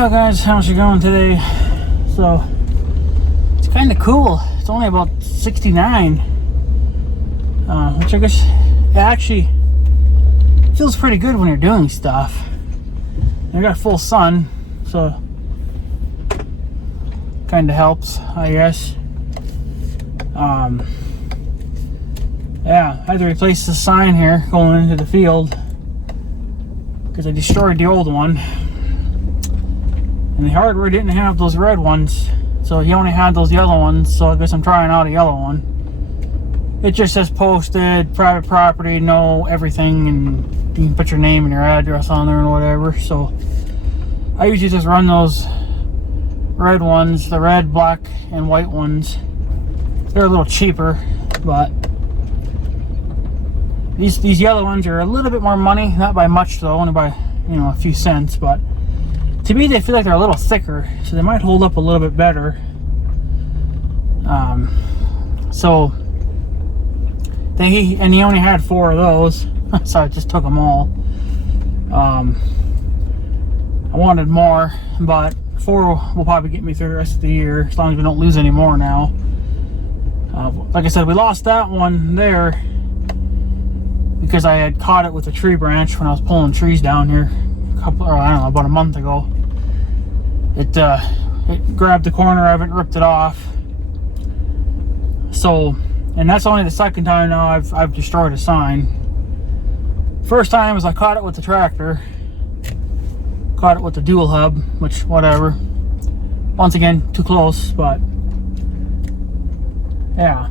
Yeah guys, how's it going today? So it's kind of cool. It's only about 69, which I guess it actually feels pretty good when you're doing stuff. I got full sun, so kind of helps, I guess. Yeah, I had to replace the sign here going into the field because I destroyed the old one. And the hardware didn't have those red ones, so he only had those yellow ones, so I guess I'm trying out a yellow one. It just says posted, private property, no everything, and you can put your name and your address on there and whatever. So I usually just run those red ones, the red, black, and white ones. They're a little cheaper, but these yellow ones are a little bit more money, not by much though, only by, you know, a few cents, but to me, they feel like they're a little thicker, so they might hold up a little bit better. So he only had 4 of those, so I just took them all. I wanted more, but 4 will probably get me through the rest of the year, as long as we don't lose any more now. Like I said, we lost that one there because I had caught it with a tree branch when I was pulling trees down here I don't know, about a month ago. It grabbed the corner of it and ripped it off. So, and that's only the second time now I've destroyed a sign. First time was I caught it with the tractor. Caught it with the dual hub, which, whatever. Once again, too close, but yeah.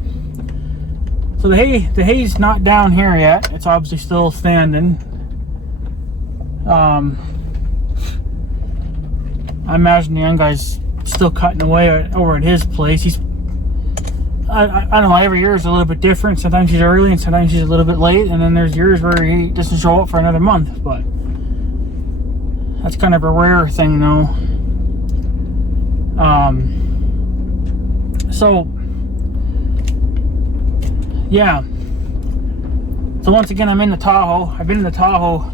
So the hay's not down here yet. It's obviously still standing. I imagine the young guy's still cutting away over at his place. I don't know, every year is a little bit different. Sometimes he's early and sometimes he's a little bit late, and then there's years where he doesn't show up for another month, but that's kind of a rare thing though. So yeah, so once again I'm in the Tahoe. I've been in the Tahoe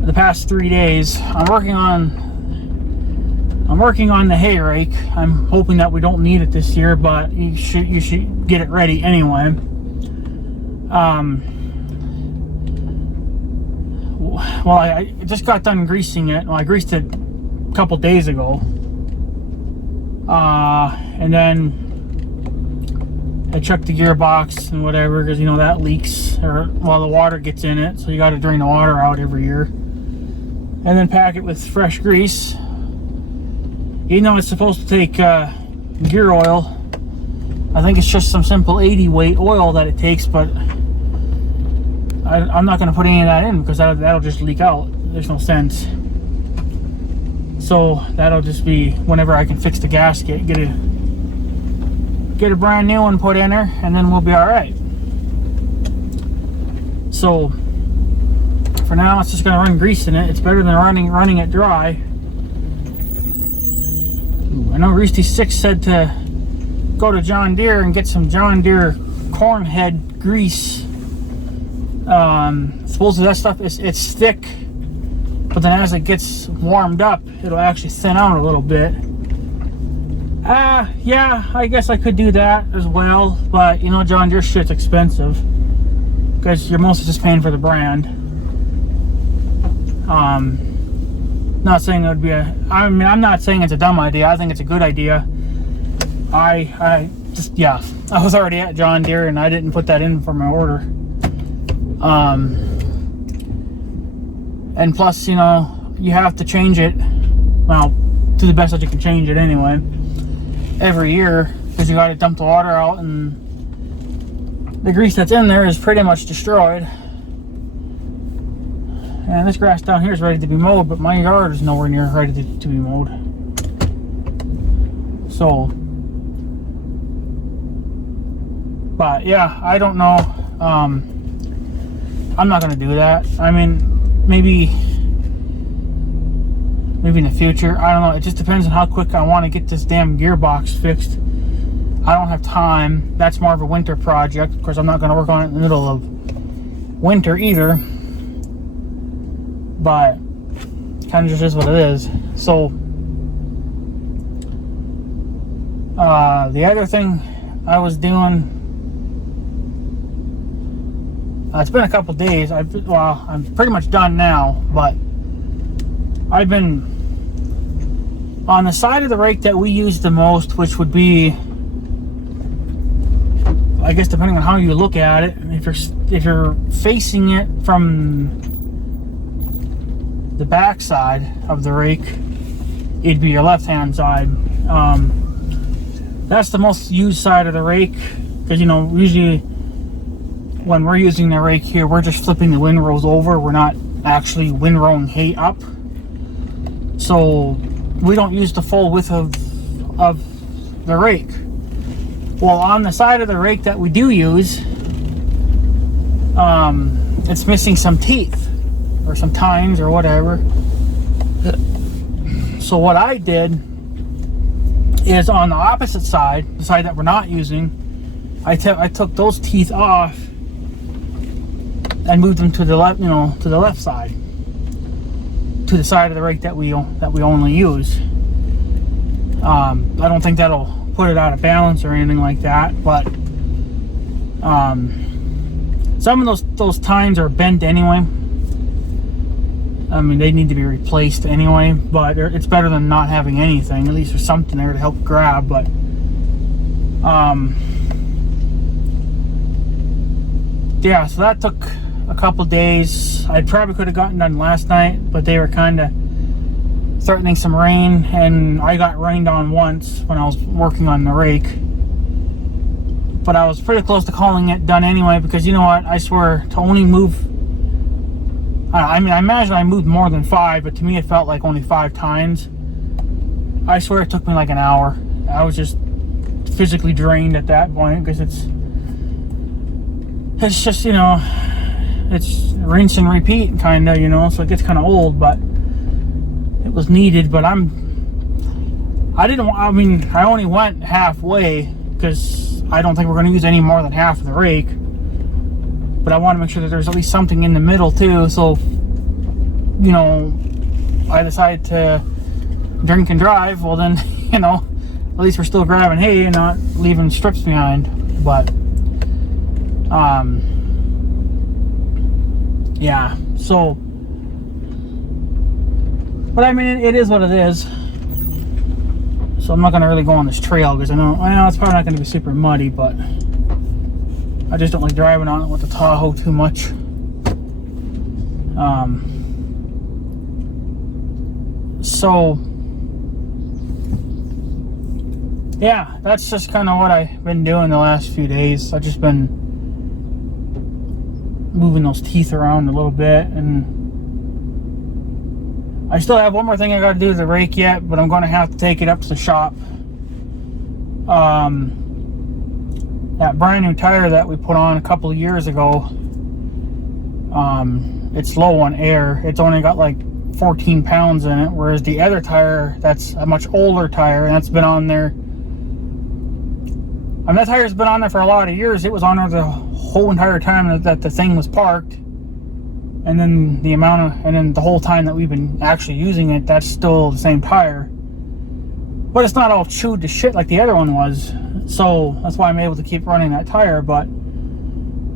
the past 3 days. I'm working on the hay rake. I'm hoping that we don't need it this year, but you should get it ready anyway. Well, I just got done greasing it. Well, I greased it a couple days ago, and then I checked the gearbox and whatever, because you know that leaks, or well, the water gets in it, so you got to drain the water out every year. And then pack it with fresh grease. Even though it's supposed to take gear oil, I think it's just some simple 80 weight oil that it takes, but I'm not going to put any of that in because that'll just leak out. There's no sense. So that'll just be whenever I can fix the gasket, get a brand new one put in there, and then we'll be all right. So for now, it's just gonna run grease in it. It's better than running it dry. Ooh, I know Roosty6 said to go to John Deere and get some John Deere corn head grease. Supposedly that stuff it's thick, but then as it gets warmed up, it'll actually thin out a little bit. Yeah, I guess I could do that as well, but you know, John Deere shit's expensive because you're mostly just paying for the brand. Not saying it would be I'm not saying it's a dumb idea. I think it's a good idea. I was already at John Deere and I didn't put that in for my order. And plus, you know, you have to change it, well, to the best that you can change it anyway, every year, because you got to dump the water out and the grease that's in there is pretty much destroyed. And this grass down here is ready to be mowed, but my yard is nowhere near ready to be mowed. So, but yeah, I don't know. I'm not gonna do that. I mean, maybe in the future. I don't know. It just depends on how quick I want to get this damn gearbox fixed. I don't have time. That's more of a winter project. Of course, I'm not going to work on it in the middle of winter either. But kind of just is what it is. So the other thing I was doing, it's been a couple days. I'm pretty much done now, but I've been on the side of the rake that we use the most, which would be, I guess, depending on how you look at it. If you're facing it from the back side of the rake, it'd be your left-hand side. That's the most used side of the rake, because usually when we're using the rake here, we're just flipping the windrows over. We're not actually windrowing hay up, so we don't use the full width of the rake. Well, on the side of the rake that we do use, it's missing some teeth or some tines or whatever. So what I did is, on the opposite side, the side that we're not using, I took those teeth off and moved them to the left, to the left side, to the side of the rake that we only use. I don't think that'll put it out of balance or anything like that, but some of those tines are bent anyway. I mean, they need to be replaced anyway, but it's better than not having anything. At least there's something there to help grab. But yeah, so that took a couple days. I probably could have gotten done last night, but they were kind of threatening some rain, and I got rained on once when I was working on the rake. But I was pretty close to calling it done anyway, because you know what? I swear, to only move, I mean, I imagine I moved more than 5, but to me it felt like only 5 tines. I swear it took me like an hour. I was just physically drained at that point, because it's just, it's rinse and repeat kind of, so it gets kind of old, but it was needed. But I only went halfway, because I don't think we're going to use any more than half of the rake. But I want to make sure that there's at least something in the middle too, so I decide to drink and drive, well then, at least we're still grabbing hay and not leaving strips behind. But yeah, so, but I mean, it is what it is. So I'm not going to really go on this trail, because I know it's probably not going to be super muddy, but I just don't like driving on it with the Tahoe too much. So yeah, that's just kind of what I've been doing the last few days. I've just been moving those teeth around a little bit, and I still have one more thing I got to do with the rake yet, but I'm going to have to take it up to the shop. That brand new tire that we put on a couple of years ago, it's low on air. It's only got like 14 pounds in it, whereas the other tire, that's a much older tire, and that's been on there. I mean, that tire's been on there for a lot of years. It was on there the whole entire time that the thing was parked, and then the whole time that we've been actually using it, that's still the same tire. But it's not all chewed to shit like the other one was, so that's why I'm able to keep running that tire. But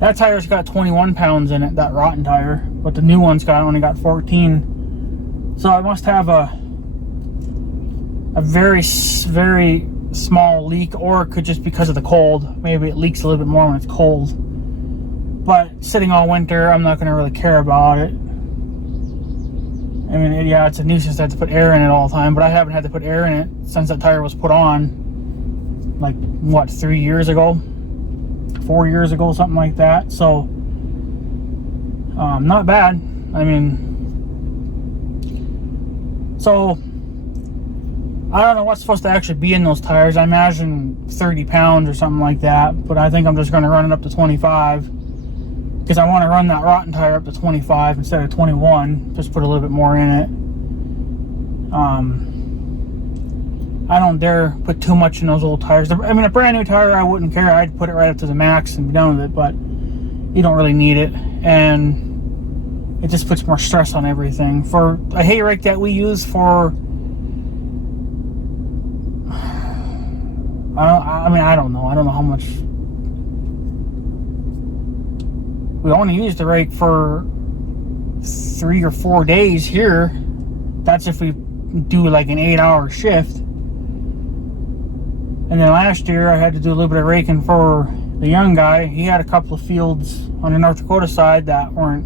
that tire's got 21 pounds in it, that rotten tire, but the new one's only got 14. So I must have a very, very small leak, or it could just because of the cold. Maybe it leaks a little bit more when it's cold. But sitting all winter, I'm not going to really care about it. I mean, yeah, it's a nuisance to have to put air in it all the time, but I haven't had to put air in it since that tire was put on, like, what, 3 years ago? 4 years ago, something like that. So, not bad. I mean, so, I don't know what's supposed to actually be in those tires. I imagine 30 pounds or something like that, but I think I'm just going to run it up to 25. Because I want to run that rotten tire up to 25 instead of 21. Just put a little bit more in it. I don't dare put too much in those old tires. I mean, a brand new tire, I wouldn't care. I'd put it right up to the max and be done with it. But you don't really need it. And it just puts more stress on everything. For a hay rake that we use for, I don't know how much. We only use the rake for 3 or 4 days here. That's if we do like an 8-hour shift. And then last year I had to do a little bit of raking for the young guy. He had a couple of fields on the North Dakota side that weren't,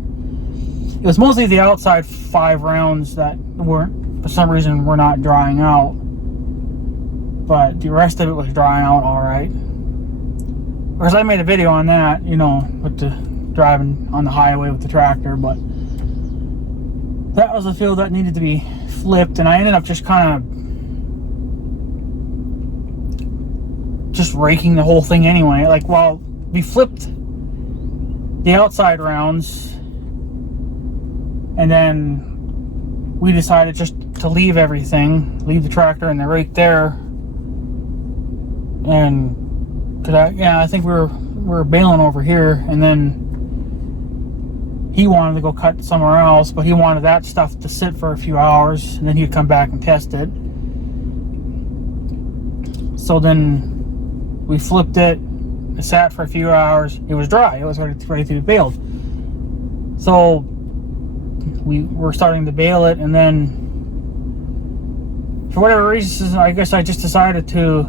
it was mostly the outside 5 rounds that weren't, for some reason, were not drying out. But the rest of it was drying out all right. Because I made a video on that, you know, with the driving on the highway with the tractor, but that was a field that needed to be flipped, and I ended up just kind of just raking the whole thing anyway. Like, well, we flipped the outside rounds, and then we decided just to leave everything, leave the tractor and the rake there, and I think we were bailing over here, and then he wanted to go cut somewhere else, but he wanted that stuff to sit for a few hours, and then he'd come back and test it. So then we flipped it. It sat for a few hours. It was dry. It was ready to be baled. So we were starting to bale it, and then for whatever reason, I guess I just decided to.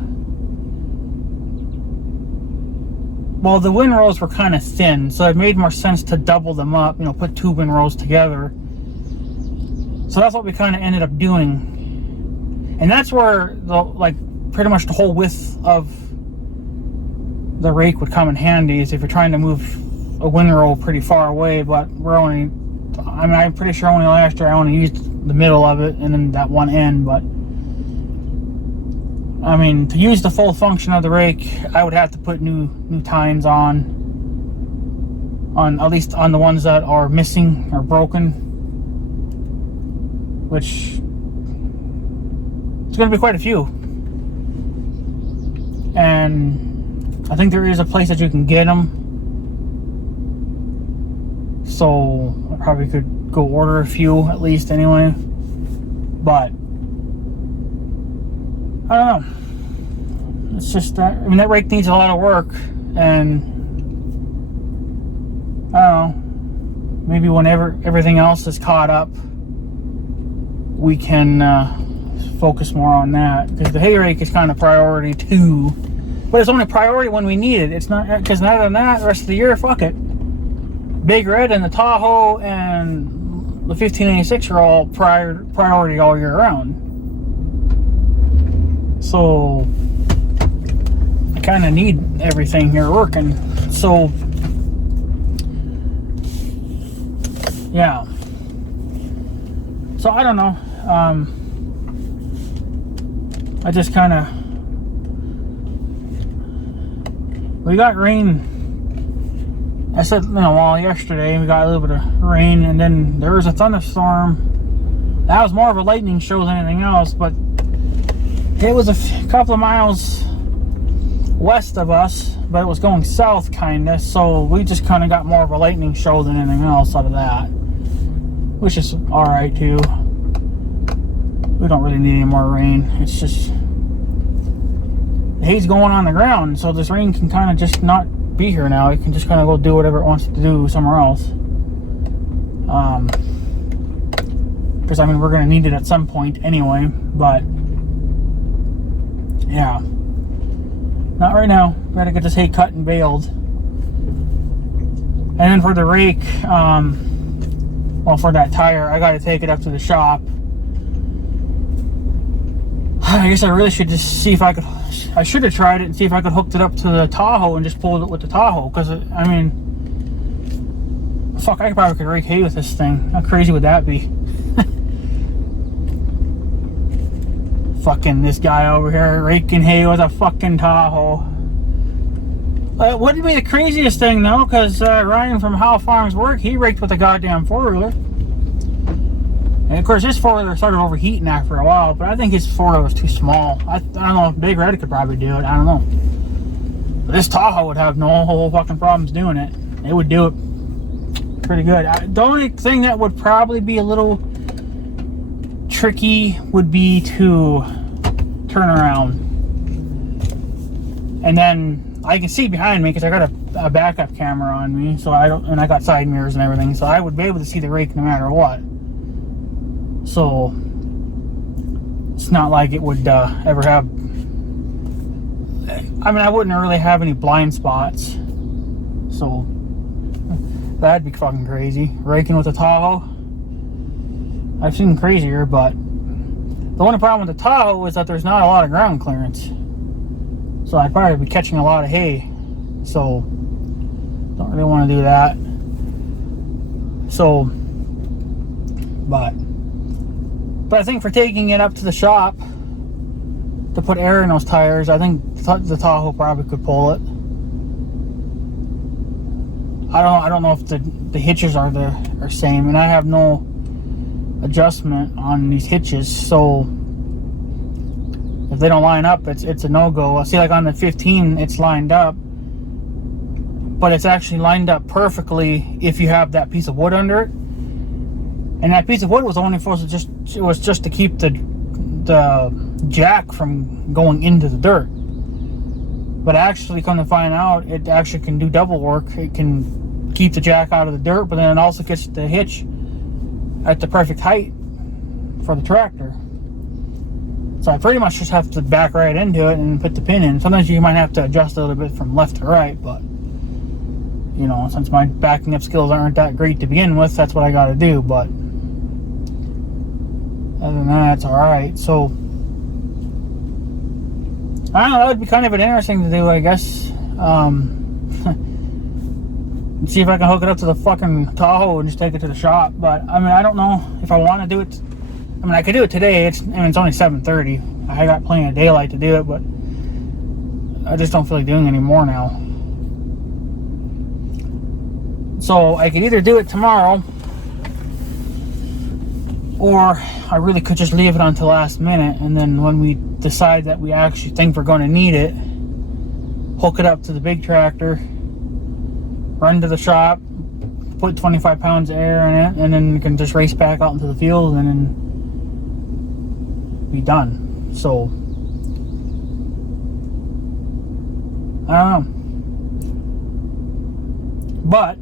Well, the windrows were kind of thin, so it made more sense to double them up, you know, put 2 windrows together. So that's what we kind of ended up doing. And that's where, pretty much the whole width of the rake would come in handy, is if you're trying to move a windrow pretty far away. But I'm pretty sure only last year I only used the middle of it and then that one end, but I mean, to use the full function of the rake, I would have to put new tines on at least on the ones that are missing or broken, which it's going to be quite a few. And I think there is a place that you can get them, so I probably could go order a few at least anyway, but I don't know. It's just that, I mean, that rake needs a lot of work, and I don't know, maybe whenever everything else is caught up, we can focus more on that, because the hay rake is kind of priority too, but it's only priority when we need it. It's not, because other than that, the rest of the year, fuck it. Big Red and the Tahoe and the 1586 are all priority all year round. So I kind of need everything here working. So yeah. So I don't know. I just kind of, we got rain. I said, yesterday we got a little bit of rain, and then there was a thunderstorm. That was more of a lightning show than anything else, but it was a couple of miles west of us, but it was going south kinda, so we just kind of got more of a lightning show than anything else out of that, which is alright too. We don't really need any more rain. It's just the hay's going on the ground, so this rain can kind of just not be here now. It can just kind of go do whatever it wants to do somewhere else. Because I mean, we're going to need it at some point anyway, but yeah, not right now. Gotta get this hay cut and baled. And then for the rake, for that tire, I gotta take it up to the shop. I guess I really should just see if I should have tried it and see if I could hook it up to the Tahoe and just pulled it with the Tahoe, because I mean, fuck, I probably could rake hay with this thing. How crazy would that be? Fucking this guy over here raking hay with a fucking Tahoe. It wouldn't be the craziest thing though, because Ryan from How Farms Work, he raked with a goddamn 4-wheeler. And of course his 4-wheeler started overheating after a while, but I think his 4-wheeler was too small. I don't know if Big Red could probably do it, I don't know. But this Tahoe would have no whole fucking problems doing it. It would do it pretty good. The only thing that would probably be a little tricky would be to turn around. And then I can see behind me because I got a backup camera on me, so I got side mirrors and everything, so I would be able to see the rake no matter what. So it's not like it would ever have. I mean, I wouldn't really have any blind spots, so that'd be fucking crazy. Raking with a Tahoe, I've seen crazier, but the only problem with the Tahoe is that there's not a lot of ground clearance. So I'd probably be catching a lot of hay. So don't really want to do that. So, but I think for taking it up to the shop to put air in those tires, I think the Tahoe probably could pull it. I don't know if the hitches are the same, and I have no adjustment on these hitches, so if they don't line up, it's a no-go. I see, like on the 15, it's lined up, but it's actually lined up perfectly if you have that piece of wood under it. And that piece of wood was only supposed to just to keep the jack from going into the dirt. But actually, come to find out, it actually can do double work. It can keep the jack out of the dirt, but then it also gets the hitch at the perfect height for the tractor. So I pretty much just have to back right into it and put the pin in. Sometimes you might have to adjust a little bit from left to right, but you know, since my backing up skills aren't that great to begin with, that's what I got to do. But other than that, it's all right. So I don't know. That would be kind of an interesting to do, I guess. See if I can hook it up to the fucking Tahoe and just take it to the shop. But I mean, I don't know if I want to do it. I mean, I could do it today. It's only 7:30. I got plenty of daylight to do it, but I just don't feel like doing any more now. So I could either do it tomorrow, or I really could just leave it until last minute, and then when we decide that we actually think we're going to need it, hook it up to the big tractor, run to the shop, put 25 pounds of air in it, and then we can just race back out into the field and then be done. So I don't know, but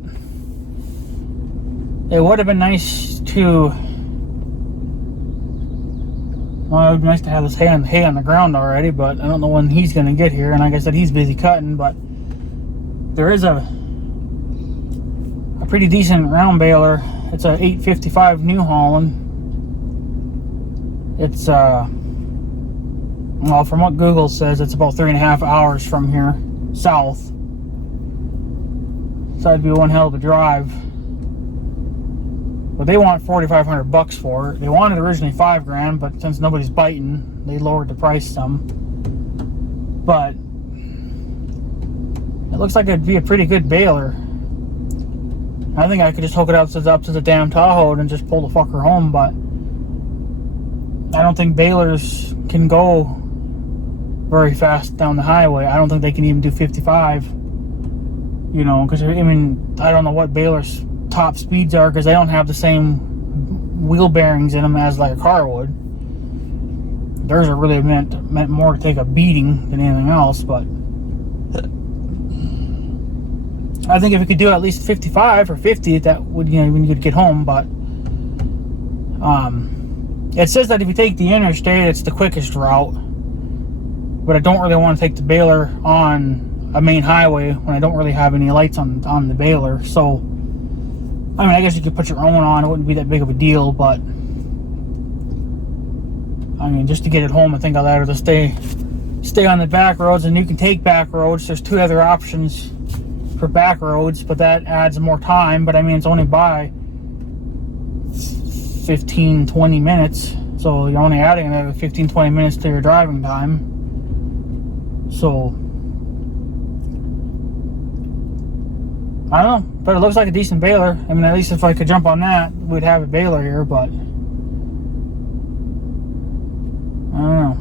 it would have been nice to, well, it would be nice to have this hay on the ground already, but I don't know when he's going to get here. And like I said, he's busy cutting, but there is a pretty decent round baler. It's a 855 New Holland. It's, well, from what Google says, it's about 3.5 hours from here, south. So it'd be one hell of a drive. But they want $4,500 for it. They wanted originally $5,000, but since nobody's biting, they lowered the price some. But it looks like it'd be a pretty good baler. I think I could just hook it up to the damn Tahoe and just pull the fucker home, but I don't think balers can go very fast down the highway. I don't think they can even do 55. You know, because I mean, I don't know what balers' top speeds are, because they don't have the same wheel bearings in them as like a car would. Theirs are really meant more to take a beating than anything else. But I think if we could do at least 55 or 50, that would, you know, when you could get home. But it says that if you take the interstate, it's the quickest route. But I don't really want to take the baler on a main highway when I don't really have any lights on the baler. So I mean, I guess you could put your own on. It wouldn't be that big of a deal, but I mean, just to get it home, I think I'd rather just stay on the back roads. And you can take back roads. There's 2 other options for back roads, but that adds more time. But I mean, it's only by 15-20 minutes, so you're only adding another 15-20 minutes to your driving time. So I don't know, but it looks like a decent baler. I mean, at least if I could jump on that, we'd have a baler here, but I don't know.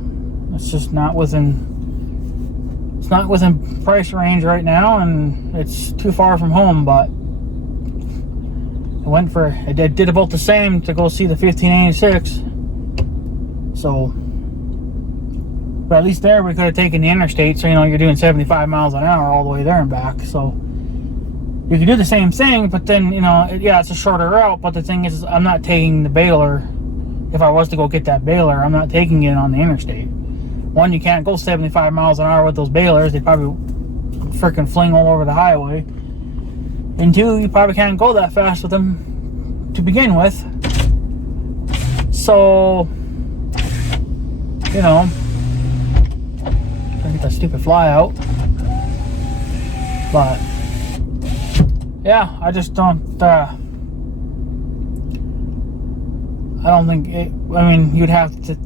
It's just not within price range right now, and it's too far from home. But I did about the same to go see the 1586. So, but at least there we could have taken the interstate, so you know you're doing 75 miles an hour all the way there and back. So you can do the same thing, but then you know, yeah, it's a shorter route. But the thing is, I'm not taking the baler. If I was to go get that baler, I'm not taking it on the interstate. One, you can't go 75 miles an hour with those balers. They probably freaking fling all over the highway. And two, you probably can't go that fast with them to begin with. So, you know, get that stupid fly out. But yeah, I just don't. I don't think it. I mean, you'd have to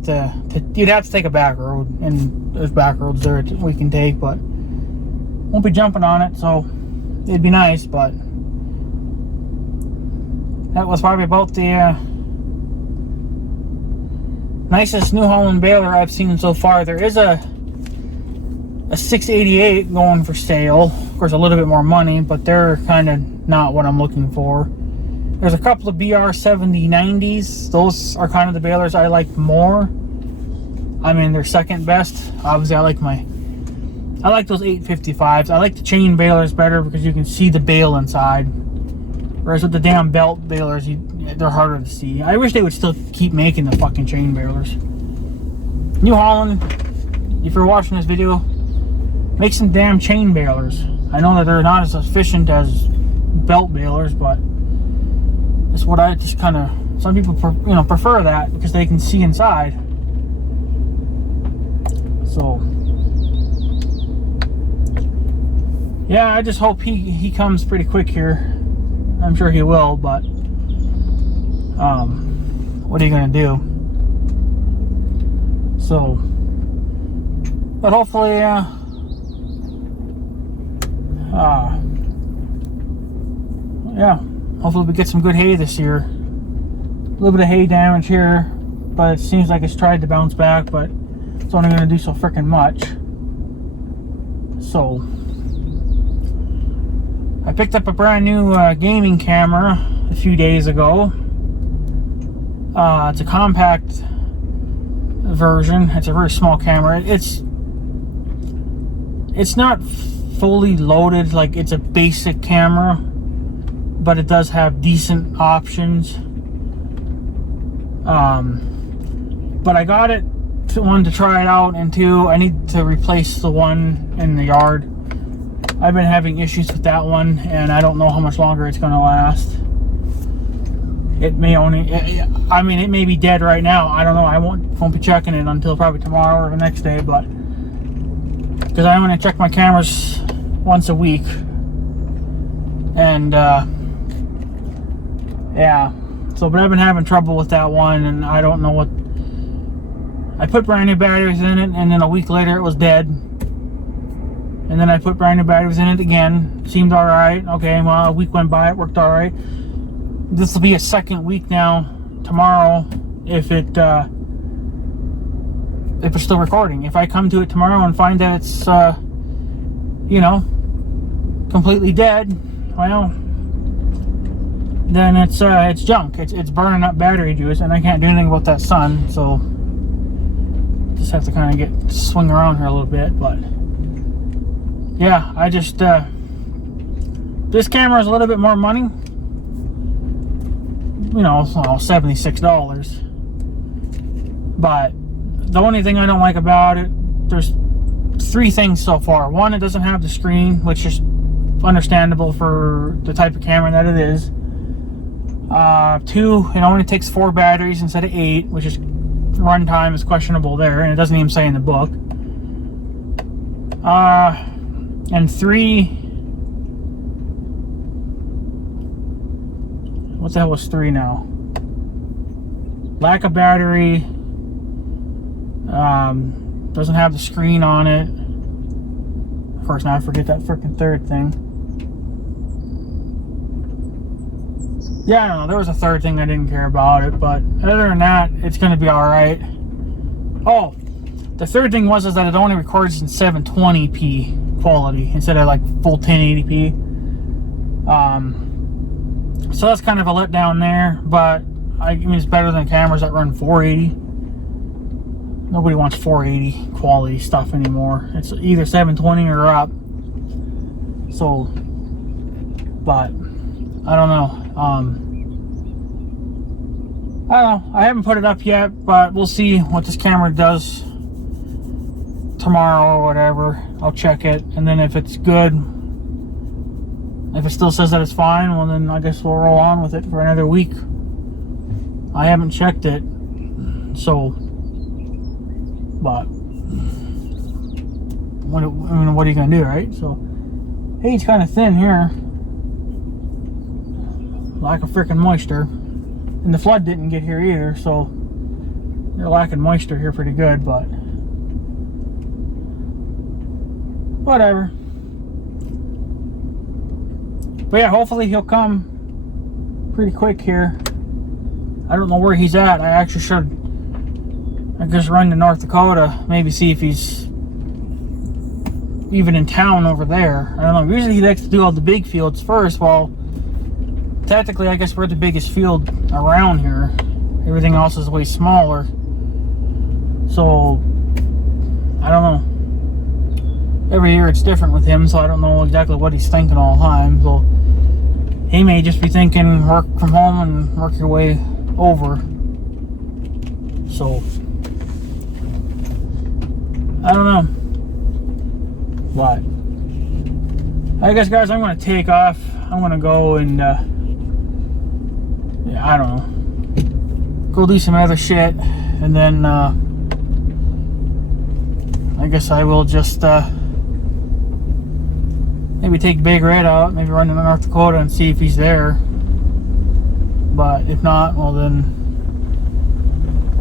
take a back road, and there's back roads there we can take, but won't be jumping on it. So it'd be nice, but that was probably about the nicest New Holland baler I've seen so far. There is a 688 going for sale. Of course, a little bit more money, but they're kind of not what I'm looking for. There's a couple of BR 7090s. Those are kind of the balers I like more. I mean, they're second best. Obviously, I like those 855s. I like the chain balers better because you can see the bale inside. Whereas with the damn belt balers, they're harder to see. I wish they would still keep making the fucking chain balers. New Holland, if you're watching this video, make some damn chain balers. I know that they're not as efficient as belt balers, but it's what I just kind of. Some people, prefer that because they can see inside. So, yeah, I just hope he comes pretty quick here. I'm sure he will, but what are you gonna do? So, but hopefully, yeah, hopefully we get some good hay this year. A little bit of hay damage here, but it seems like it's tried to bounce back, but it's only gonna do so freaking much. So, I picked up a brand new gaming camera a few days ago. It's a compact version. It's a very small camera. It's not fully loaded, like it's a basic camera, but it does have decent options. But I got it, one, to try it out, and two, I need to replace the one in the yard. I've been having issues with that one, and I don't know how much longer it's going to last. It may it may be dead right now. I don't know. I won't be checking it until probably tomorrow or the next day, but because I only check my cameras once a week, and yeah. So, but I've been having trouble with that one, and I don't know what. I put brand new batteries in it, and then a week later it was dead. And then I put brand new batteries in it again. Seemed alright. Okay, well, a week went by, it worked alright. This will be a second week now, tomorrow, if it's still recording. If I come to it tomorrow and find that it's, completely dead, well, then it's junk. It's burning up battery juice, and I can't do anything about that sun, so just have to kind of swing around here a little bit, but yeah, I just, this camera is a little bit more money, $76, but the only thing I don't like about it, there's three things so far. One, it doesn't have the screen, which is understandable for the type of camera that it is. Two, it only takes 4 batteries instead of 8, which is runtime is questionable there, and it doesn't even say in the book. And 3, what the hell was 3 now? Lack of battery. Doesn't have the screen on it. Of course, now I forget that freaking third thing. Yeah, I don't know. There was a third thing I didn't care about it, but other than that, it's going to be alright. Oh, the third thing is that it only records in 720p quality instead of like full 1080p. So that's kind of a letdown there, but I mean, it's better than cameras that run 480. Nobody wants 480 quality stuff anymore. It's either 720 or up. So, but I don't know. I don't know. I haven't put it up yet, but we'll see what this camera does tomorrow or whatever. I'll check it, and then if it's good, if it still says that it's fine, well then I guess we'll roll on with it for another week. I haven't checked it, so, but what are you gonna do, right? So, hey, it's kind of thin here, lack of freaking moisture, and the flood didn't get here either, so they're lacking moisture here pretty good, but whatever. But yeah, hopefully he'll come pretty quick here. I don't know where he's at. I actually should, I guess, run to North Dakota, maybe see if he's even in town over there. I don't know. Usually he likes to do all the big fields first. Well, technically, I guess we're the biggest field around here. Everything else is way smaller. So, I don't know. Every year it's different with him, so I don't know exactly what he's thinking all the time. So, he may just be thinking work from home and work your way over. So, I don't know. But I guess, guys, I'm going to take off. I'm going to go and yeah, I don't know, go do some other shit, and then I guess I will just maybe take Big Red out, maybe run to North Dakota and see if he's there. But if not, well then,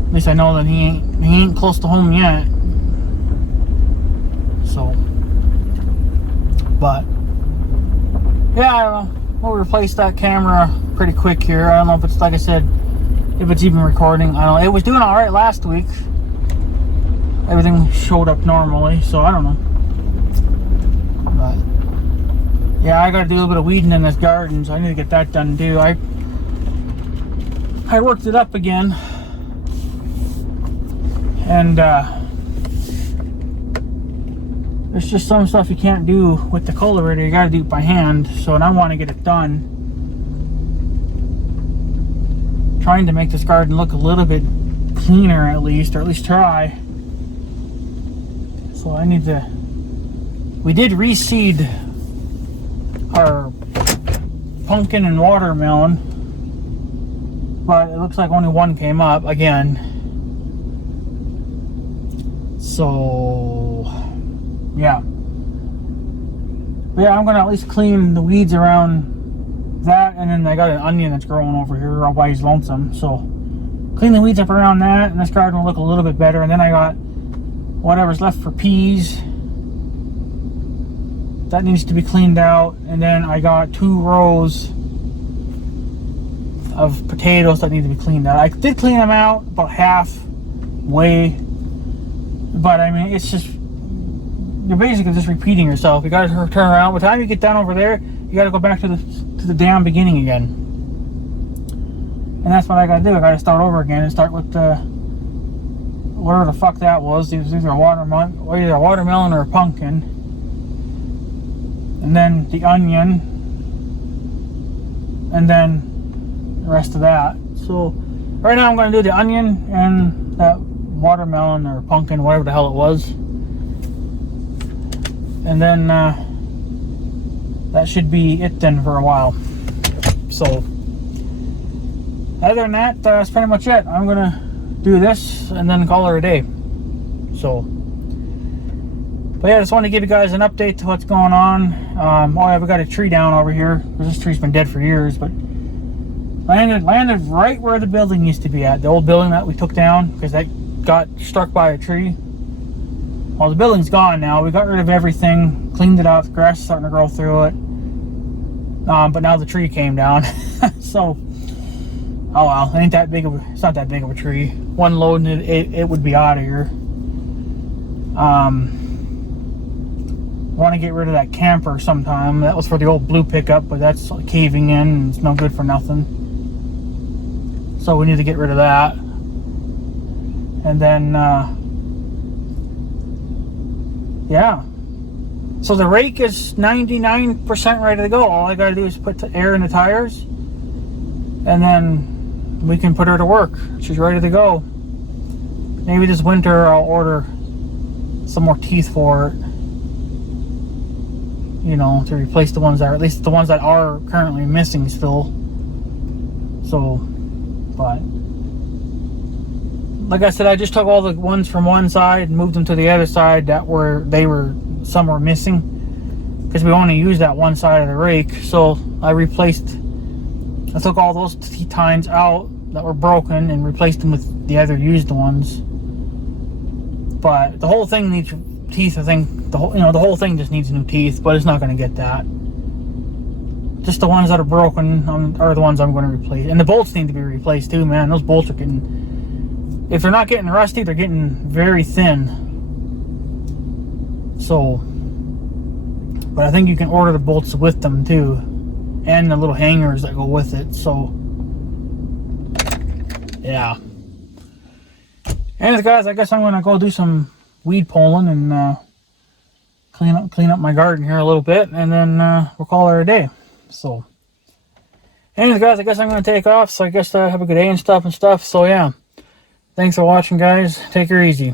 at least I know that he ain't close to home yet. So, but yeah, I don't know. We'll replace that camera pretty quick here. I don't know if it's, like I said, if it's even recording. I don't know. It was doing all right last week. Everything showed up normally, so I don't know. But yeah, I got to do a little bit of weeding in this garden, so I need to get that done too. I worked it up again, and there's just some stuff you can't do with the cultivator. You got to do it by hand. So, and I want to get it done. Trying to make this garden look a little bit cleaner, at least, or at least try. So I need to. We did reseed our pumpkin and watermelon, but it looks like only one came up again. So yeah. But yeah, I'm gonna at least clean the weeds around that, and then I got an onion that's growing over here all by his lonesome. So clean the weeds up around that, and this garden will look a little bit better. And then I got whatever's left for peas. That needs to be cleaned out. And then I got 2 rows of potatoes that need to be cleaned out. I did clean them out about halfway, but I mean, it's just, you're basically just repeating yourself. You gotta turn around. By the time you get down over there, you gotta go back to the damn beginning again. And that's what I gotta do. I gotta start over again and start with whatever the fuck that was. It was either a watermelon or a pumpkin. And then the onion. And then the rest of that. So right now I'm gonna do the onion and that watermelon or pumpkin, whatever the hell it was. And then that should be it then for a while. So other than that, that's pretty much it. I'm gonna do this and then call her a day. So, but yeah, I just wanted to give you guys an update to what's going on. Oh yeah, we got a tree down over here. This tree's been dead for years, but landed right where the building used to be at. The old building that we took down because that got struck by a tree. Well, the building's gone now. We got rid of everything, cleaned it up. The grass is starting to grow through it. But now the tree came down. So, oh well, it ain't that big of a, it's not that big of a tree. One load and it would be out of here. want to get rid of that camper sometime. That was for the old blue pickup, but that's caving in and it's no good for nothing. So we need to get rid of that. And then, yeah. So the rake is 99% ready to go. All I gotta do is put the air in the tires, and then we can put her to work. She's ready to go. Maybe this winter I'll order some more teeth for it, you know, to replace the ones that are, at least the ones that are currently missing still. So, but like I said, I just took all the ones from one side and moved them to the other side that were, some were missing, because we only used that one side of the rake. So I took all those tines out that were broken and replaced them with the other used ones. But the whole thing needs teeth. I think the whole thing just needs new teeth, but it's not going to get that. Just the ones that are broken are the ones I'm going to replace, and the bolts need to be replaced too, man. Those bolts are getting, if they're not getting rusty, they're getting very thin. So, but I think you can order the bolts with them too, and the little hangers that go with it. So, yeah. Anyways, guys, I guess I'm gonna go do some weed pulling and clean up my garden here a little bit, and then we'll call her a day. So, anyways, guys, I guess I'm gonna take off. So I guess have a good day and stuff. So yeah, thanks for watching, guys. Take her easy.